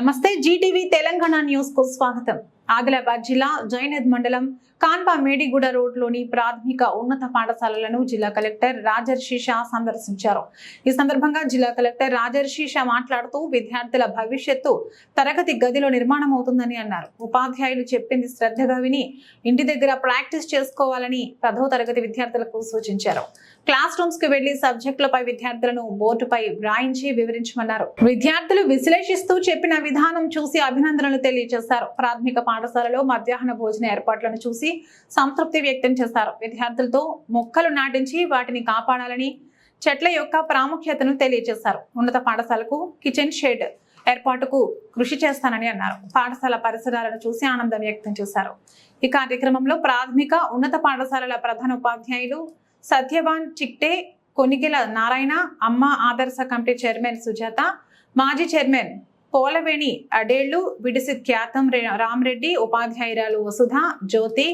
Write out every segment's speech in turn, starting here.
నమస్తే Zee TV Telangana news కు స్వాగతం. ఆదిలాబాద్ జిల్లా జైనద్ మండలం కాన్పా మేడిగూడ రోడ్ లోని ప్రాథమిక ఉన్నత పాఠశాలలను జిల్లా కలెక్టర్ రాజర్షి షా సందర్శించారు. ఈ సందర్భంగా జిల్లా కలెక్టర్ రాజర్షి షా మాట్లాడుతూ విద్యార్థుల భవిష్యత్తు తరగతి గదిలో నిర్మాణం అవుతుందని అన్నారు. ఉపాధ్యాయులు చెప్పింది శ్రద్ధగా విని ఇంటి దగ్గర ప్రాక్టీస్ చేసుకోవాలని 10వ తరగతి విద్యార్థులకు సూచించారు. క్లాస్ రూమ్స్ కు వెళ్లి సబ్జెక్టులపై విద్యార్థులను బోర్డుపై వ్రాయించి వివరించమన్నారు. విద్యార్థులు విశ్లేషిస్తూ చెప్పిన విధానం చూసి అభినందనలు తెలియజేశారు. ప్రాథమిక పాఠశాలలో మధ్యాహ్న భోజన ఏర్పాట్లను చూసి సంతృప్తి వ్యక్తం చేశారు. విద్యార్థులతో మొక్కలు నాటించి వాటిని కాపాడాలని, చెట్ల యొక్క ప్రాముఖ్యతను తెలియజేశారు. ఉన్నత పాఠశాలకు కిచెన్ షెడ్ ఏర్పాటుకు కృషి చేస్తానని అన్నారు. పాఠశాల పరిసరాలను చూసి ఆనందం వ్యక్తం చేశారు. ఈ కార్యక్రమంలో ప్రాథమిక ఉన్నత పాఠశాలల ప్రధాన ఉపాధ్యాయులు సత్యవాన్ చిక్టే, కొనిగెల నారాయణ, అమ్మ ఆదర్శ కమిటీ చైర్మన్ సుజాత, మాజీ చైర్మన్ పోలవేణి అడేళ్లు, విడిసి ఖ్యాతం రామరెడ్డి, ఉపాధ్యాయురాలు వసుధ, జ్యోతి,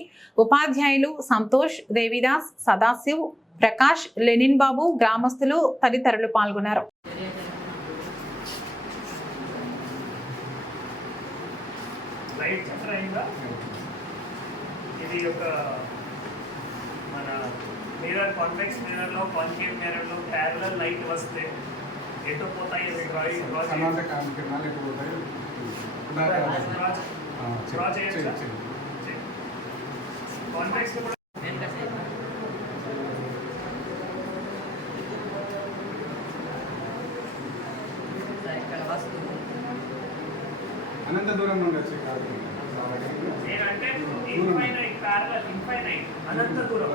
ఉపాధ్యాయులు సంతోష్, దేవిదాస్, సదాశివ్, ప్రకాష్, లెనిన్ బాబు, గ్రామస్తులు తదితరులు పాల్గొన్నారు. ఎటు పోతాయి అనంత దూరం నుండి వచ్చే నేనంటే అనంత దూరం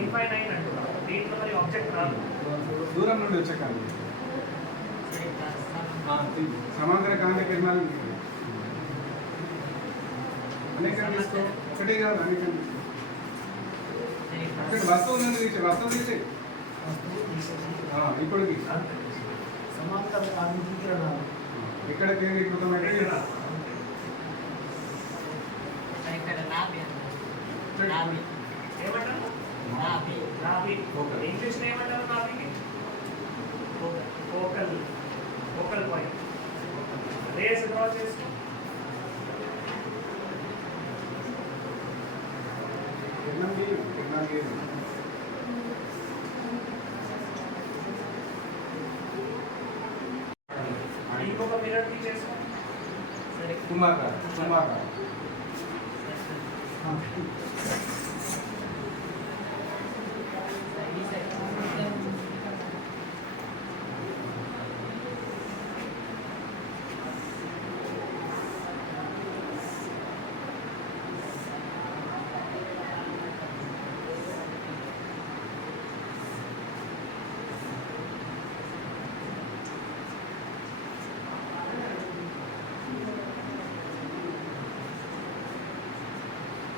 ఇన్ఫైనైట్ అంటున్నాను. దీంట్లో మరి ఆబ్జెక్ట్ రాదు. దూరం నుండి వచ్చే కాదు సమాంతర కాంతి కిరణాలు అనేకం తీసుకో. ఒకటి కాదు అనేకం అక్కడ వస్తువు నుండి తీసే వస్తువు తీసే ఇప్పుడు సమాంతర కాంతి కిరణాలు ఇక్కడ కేంద్రీకృతమైతే ఇంగ్లీష్ ఏమంటారు? నాభికి ఫోకల్ పాయింట్. రేస్ డ్రా చేసుకో. ఇంకొక మిర్రర్ కి చేసుకో. కుమార్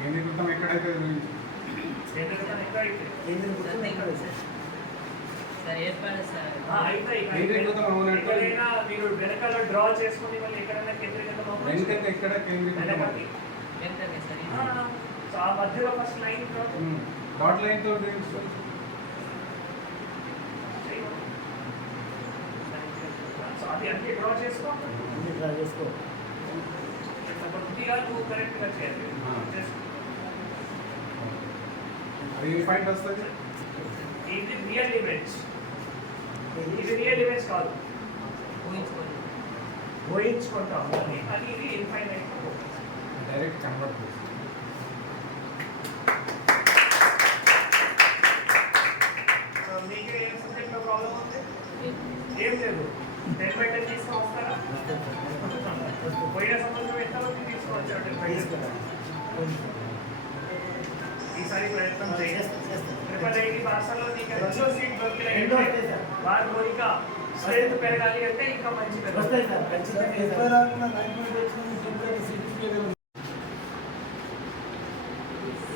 కేంద్రీకృతం ఎక్కడైతే మీరు వెనకాల డ్రా చేసుకుని మళ్ళీ ఎక్కడైనా కేంద్రీకృతం ఎక్కడ కేంద్రీకృతం ఆ మధ్యలో ఫస్ట్ లైన్ డాట్ లైన్ తో అది అన్ని డ్రా చేసుకో. కొద్దిగా నువ్వు కరెక్ట్గా చేయాలి. ఏ పాయింట్ వస్తుంది? ఇది రియల్ ఇమేజ్. ఇది రియల్ ఇమేజ్ కాదు, ఊహించుకుంటాము. అది ఇది ఇన్ఫైనైట్ డైరెక్ట్ కన్వర్ట్ చేస్తాం. మీకు ఏం సబ్జెక్ట్లో ప్రాబ్లం ఉంది? ఏం లేదు. 10/10 తీసుకొని వస్తారా? పోయిన సంవత్సరం ఎంతవరకు తీసుకొచ్చారు? ఈసారి ప్రయత్నం చేయండి. ట్రిపుల్ ఐటీ పాఠశాలలో నీకు ఎంతో సీట్ దొరికినాయి. వారు కోరిక స్ట్రెంత్ పెరగాలి అంటే ఇంకా మంచి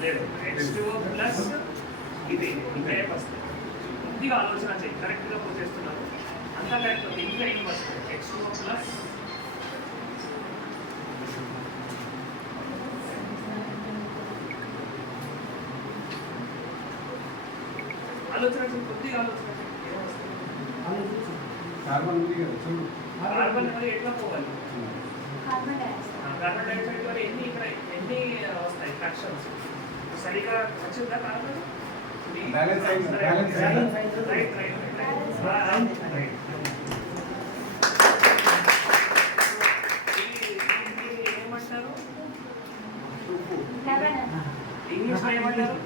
లేదు. X2O ప్లస్ ఇది ఇంకా ఏం వస్తుంది? కొద్దిగా ఆలోచన చేయి. కరెక్ట్గా చేస్తున్నారు. అంతా కరెక్ట్. ఇంకా ఏం వస్తుంది? X2O ప్లస్ ఆలోచన కొద్దిగా ఆలోచన కార్బన్ ఉంది కదా చూడు. కార్బన్ మరి ఎట్లా పోవాలి? కార్బన్ డైఆక్సైడ్ కార్బన్ డైఆక్సైడ్ వల్ల ఎన్ని వస్తాయి ఫ్రాక్షన్స్ సరిగా వచ్చిందా కార్బన్ Balance అయింది, balance అయింది. రైట్ ఏమంటారు ఇంగ్లీష్ ఏమంటారు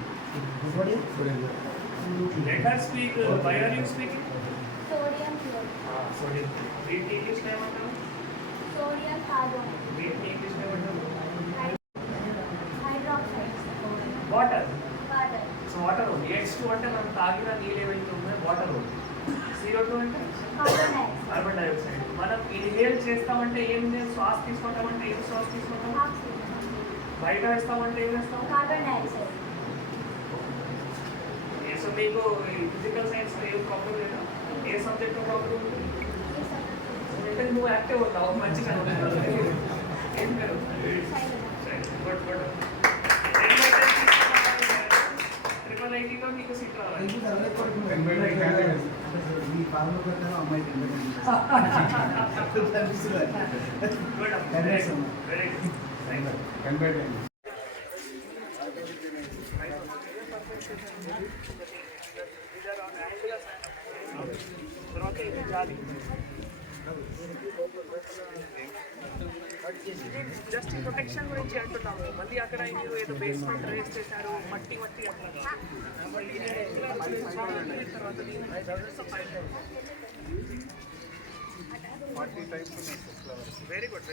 let her speak why are you speaking sodium chloride sodium వీటి ఇంగ్లీష్ ఏమంటారు సోడియం కార్బోనేట్ వీటి ఇంగ్లీష్ ఏమంటారు hydroxide water water so water ఉంది H2 అంటే మనం తాగిన నీళ్ళు ఏవైతే ఉన్నాయో వాటర్ ఉంది CO2 అంటే కార్బన్ డైఆక్సైడ్ కార్బన్ డైఆక్సైడ్ మనం ఇన్హేల్ చేస్తామంటే ఏం శ్వాస తీసుకుంటామంటే ఏం శ్వాస తీసుకుంటాం ఆక్సిజన్ బయట వేస్తామంటే ఏం వేస్తాం కార్బన్ డైఆక్సైడ్ సో మీకు ఫిజికల్ సైన్స్ ఏం ప్రాబ్లం లేదా ఏ సబ్జెక్ట్ ప్రాబ్లం ఉంటుంది అంటే నువ్వు యాక్టివ్ అవుతావు మంచిగా ఏం పేరు గుడ్ గుడ్ ట్రిపుల్ ఐటీలో నీకు సీట్ రావాలి ఈ ఫార్ములా ప్రకారం అమ్మాయి గుడ్ వెరీ గుడ్ Convert అయింది. తర్వాత ఇది జాలి జస్ట్ ప్రొటెక్షన్ గురించి అంటున్నాము మళ్ళీ అక్కడ మీరు ఏదో బేస్మెంట్ రేస్ చేశారు మట్టి అట్లా తర్వాత వెరీ గుడ్